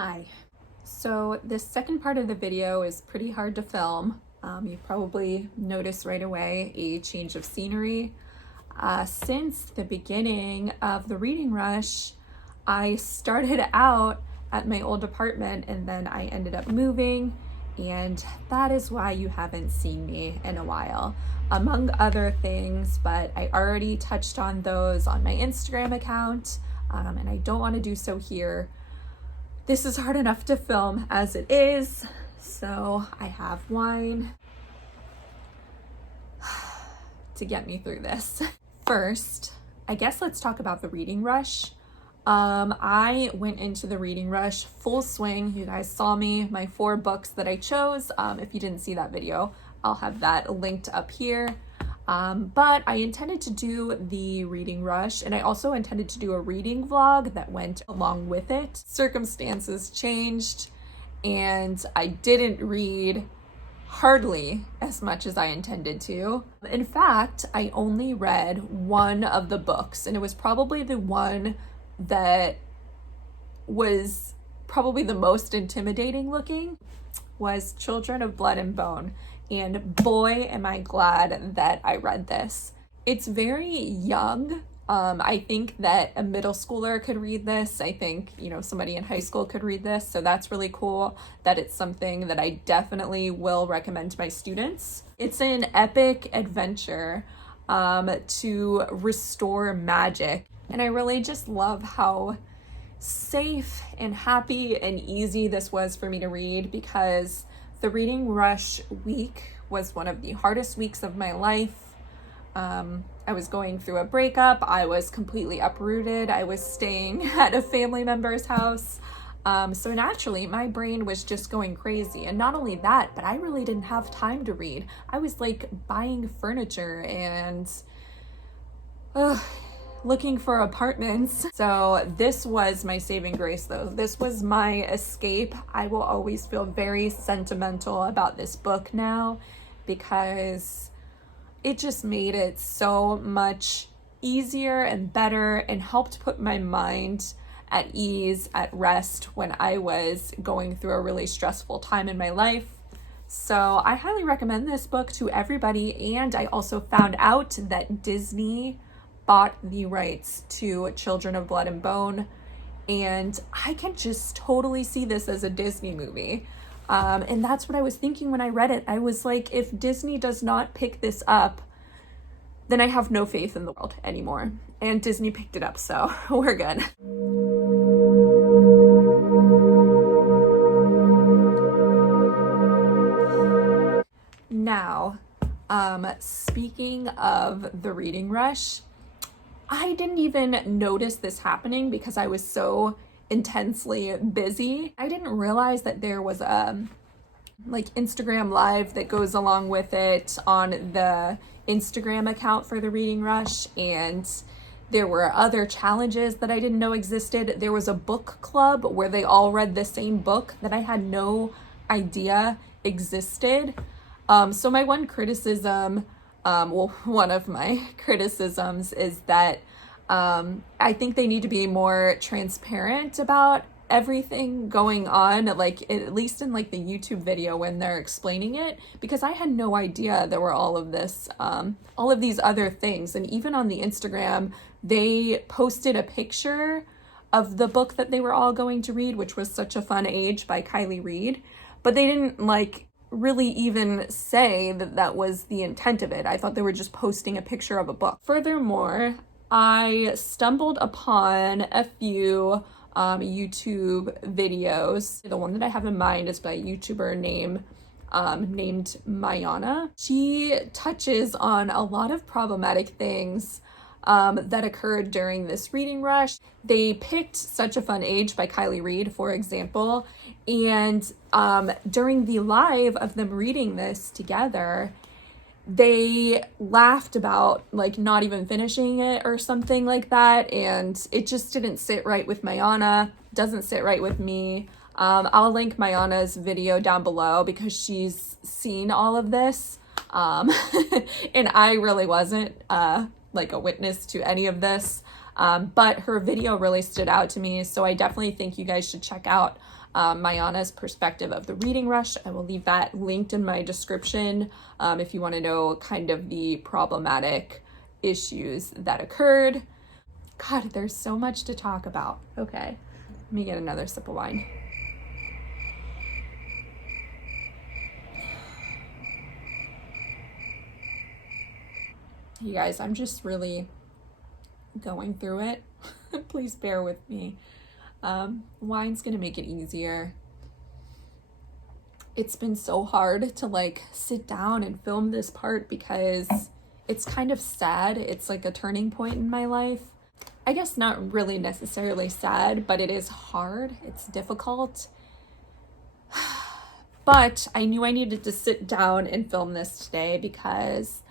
Hi. So this second part of the video is pretty hard to film. You probably noticed right away a change of scenery. Since the beginning of the reading rush, I started out at my old apartment and then I ended up moving, and that is why you haven't seen me in a while, among other things, but I already touched on those on my Instagram account, and I don't want to do so here. This is hard enough to film as it is, so I have wine to get me through this. First, I guess let's talk about the reading rush. I went into the reading rush full swing. You guys saw me, my 4 books that I chose. If you didn't see that video, I'll have that linked up here. But I intended to do the reading rush, and I also intended to do a reading vlog that went along with it. Circumstances changed, and I didn't read hardly as much as I intended to. In fact, I only read one of the books, and it was probably the one that was probably the most intimidating looking, was Children of Blood and Bone. And boy, am I glad that I read this. It's very young. I think that a middle schooler could read this. I think, somebody in high school could read this. So that's really cool that it's something that I definitely will recommend to my students. It's an epic adventure to restore magic. And I really just love how safe and happy and easy this was for me to read, because the reading rush week was one of the hardest weeks of my life. I was going through a breakup. I was completely uprooted. I was staying at a family member's house. So naturally, my brain was just going crazy. And not only that, but I really didn't have time to read. I was like buying furniture and looking for apartments. So this was my saving grace though. This was my escape. I will always feel very sentimental about this book now, because it just made it so much easier and better and helped put my mind at ease, at rest when I was going through a really stressful time in my life. So I highly recommend this book to everybody. And I also found out that Disney bought the rights to Children of Blood and Bone, and I can just totally see this as a Disney movie. And that's what I was thinking when I read it. I was like, if Disney does not pick this up, then I have no faith in the world anymore. And Disney picked it up, so we're good. Now, speaking of the reading rush, I didn't even notice this happening because I was so intensely busy. I didn't realize that there was a Instagram live that goes along with it on the Instagram account for the reading rush, and there were other challenges that I didn't know existed. There was a book club where they all read the same book that I had no idea existed. So my one criticism, one of my criticisms is that I think they need to be more transparent about everything going on, at least in the YouTube video when they're explaining it, because I had no idea there were all of these other things. And even on the Instagram, they posted a picture of the book that they were all going to read, which was Such a Fun Age by Kylie Reid, but they didn't really even say that that was the intent of it. I thought they were just posting a picture of a book. Furthermore, I stumbled upon a few YouTube videos. The one that I have in mind is by a YouTuber named Myanna. She touches on a lot of problematic things that occurred during this reading rush. They picked Such a Fun Age by Kylie Reid, for example, and during the live of them reading this together, they laughed about not even finishing it or something like that, and it just didn't sit right with Myanna, doesn't sit right with me. I'll link Myanna's video down below because she's seen all of this, and I really wasn't. like a witness to any of this. But her video really stood out to me. So I definitely think you guys should check out Myanna's perspective of the reading rush. I will leave that linked in my description if you want to know kind of the problematic issues that occurred. God, there's so much to talk about. Okay, let me get another sip of wine. You guys, I'm just really going through it. Please bear with me. Wine's gonna make it easier. It's been so hard to like sit down and film this part because it's kind of sad. It's like a turning point in my life. I guess not really necessarily sad, but it is hard. It's difficult. But I knew I needed to sit down and film this today because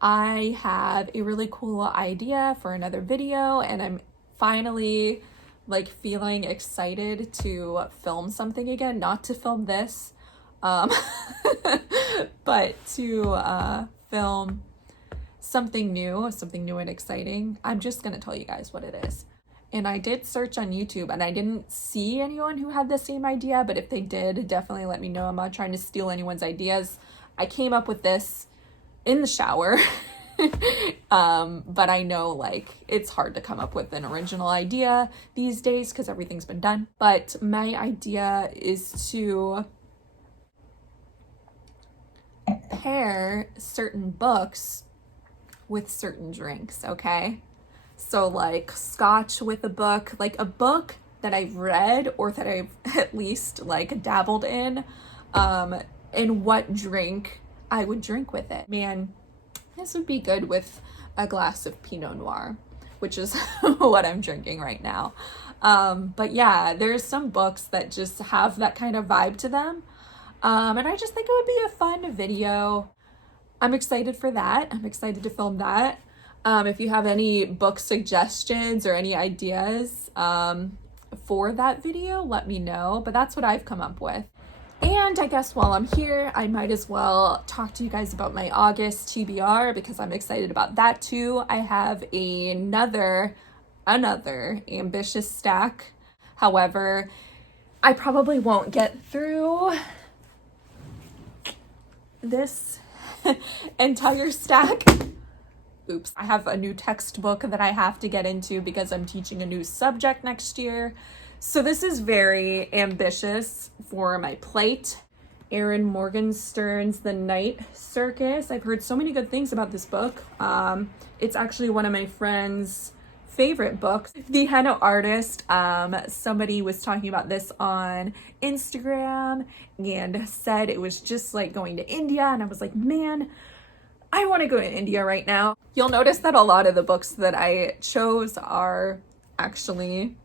I have a really cool idea for another video, and I'm finally like feeling excited to film something again, not to film this, but to film something new and exciting. I'm just gonna tell you guys what it is. And I did search on YouTube and I didn't see anyone who had the same idea, but if they did, definitely let me know. I'm not trying to steal anyone's ideas. I came up with this in the shower. But I know like it's hard to come up with an original idea these days because everything's been done. But my idea is to pair certain books with certain drinks, okay? So like scotch with a book, like a book that I've read or that I've at least like dabbled in, and what drink I would drink with it. Man, this would be good with a glass of Pinot Noir, which is what I'm drinking right now. But yeah, there's some books that just have that kind of vibe to them. And I just think it would be a fun video. I'm excited for that. I'm excited to film that. If you have any book suggestions or any ideas for that video, let me know. But that's what I've come up with. And I guess while I'm here, I might as well talk to you guys about my August TBR because I'm excited about that too. I have another ambitious stack. However, I probably won't get through this entire stack. Oops. I have a new textbook that I have to get into because I'm teaching a new subject next year. So this is very ambitious for my plate. Erin Morgenstern's The Night Circus. I've heard so many good things about this book. It's actually one of my friend's favorite books. The Henna Artist, somebody was talking about this on Instagram and said it was just like going to India, and I was like, man, I want to go to India right now. You'll notice that a lot of the books that I chose are actually,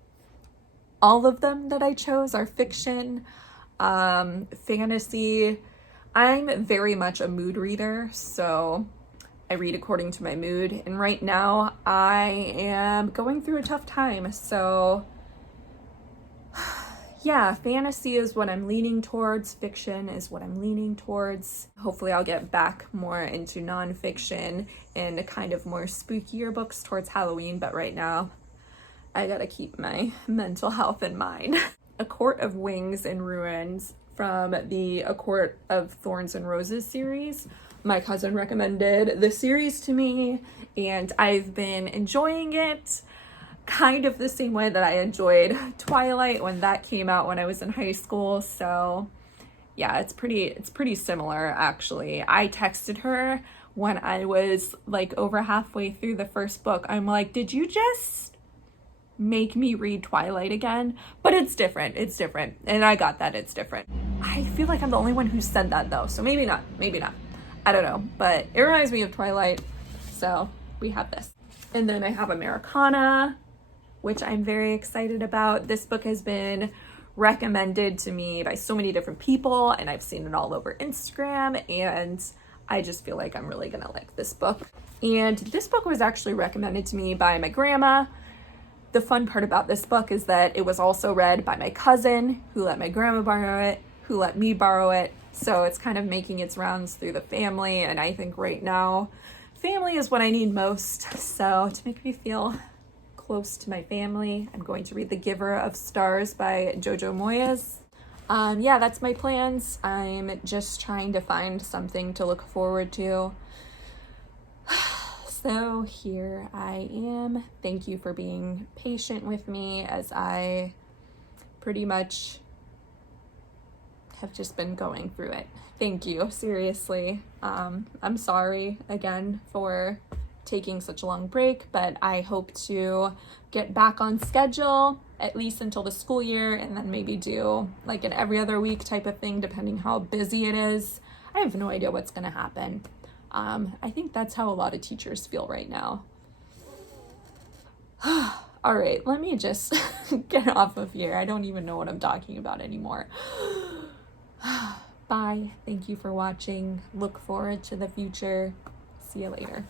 all of them that I chose are fiction, fantasy. I'm very much a mood reader, so I read according to my mood. And right now I am going through a tough time. So yeah, fantasy is what I'm leaning towards. Fiction is what I'm leaning towards. Hopefully I'll get back more into nonfiction and kind of more spookier books towards Halloween. But right now I gotta keep my mental health in mind. A Court of Wings and Ruins from the A Court of Thorns and Roses series. My cousin recommended the series to me and I've been enjoying it kind of the same way that I enjoyed Twilight when that came out when I was in high school. So yeah, it's pretty similar actually. I texted her when I was like over halfway through the first book. I'm like, did you just make me read Twilight again? But it's different. And I got that it's different. I feel like I'm the only one who said that though. So maybe not. I don't know, but it reminds me of Twilight. So we have this. And then I have Americana, which I'm very excited about. This book has been recommended to me by so many different people and I've seen it all over Instagram and I just feel like I'm really gonna like this book. And this book was actually recommended to me by my grandma. The fun part about this book is that it was also read by my cousin who let my grandma borrow it, who let me borrow it. So it's kind of making its rounds through the family. And I think right now family is what I need most. So to make me feel close to my family, I'm going to read The Giver of Stars by Jojo Moyes. Yeah, that's my plans. I'm just trying to find something to look forward to. So here I am. Thank you for being patient with me as I pretty much have just been going through it. Thank you, seriously. I'm sorry again for taking such a long break, but I hope to get back on schedule at least until the school year, and then maybe do like an every other week type of thing depending how busy it is. I have no idea what's gonna happen. I think that's how a lot of teachers feel right now. All right, let me just get off of here. I don't even know what I'm talking about anymore. Bye. Thank you for watching. Look forward to the future. See you later.